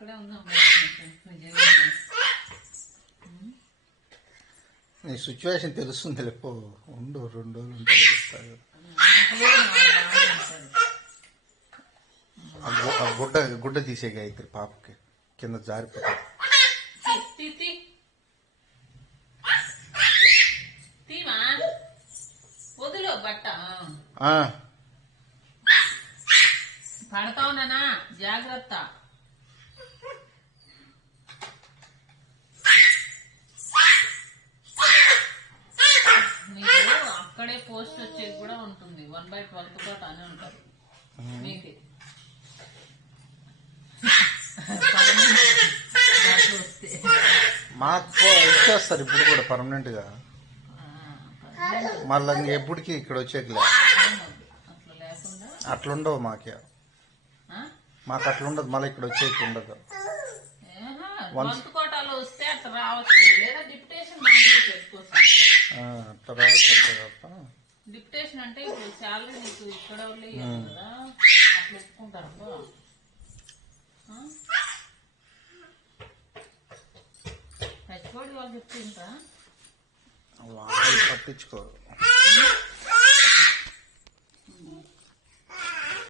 అక్కడే ఉందాం. నీ సిచ్యువేషన్ తెలుస్తుంది లేపో ఉండు 2 రోజులు ఉంటే తెలుస్తాయి. గుడ్డ తీసే గాయత్రి పాపకి కింద జారిపోతుంది. వదులు బట్ట పడతా ఉన్నానా, జాగ్రత్త. మీకు అక్కడే పోస్ట్ వచ్చేది కూడా ఉంటుంది. 1/12 పాటు అని ఉంటారు మీకు. మాకు ఇచ్చేస్తారు ఇప్పుడు కూడా పర్మనెంట్ గా. మళ్ళీ ఎప్పటికీ ఇక్కడ వచ్చేట్లే అట్లుండవు మాకు అట్లుండదు. మళ్ళీ ఇక్కడ వచ్చేకి ఉండదు. కోటాలో వస్తే అట్లా రావచ్చు, లేదా డిప్యుటేషన్ అట్లా రావచ్చు తప్ప. డిప్యుటేషన్ అంటే ఇప్పుడు శాలరీ నీకు ఇక్కడ వాళ్ళే కదా, అట్లా ఒప్పుకుంటారు. హెచ్ఓడి వాళ్ళు చెప్తుంటా, వాళ్ళు పట్టించుకోరు.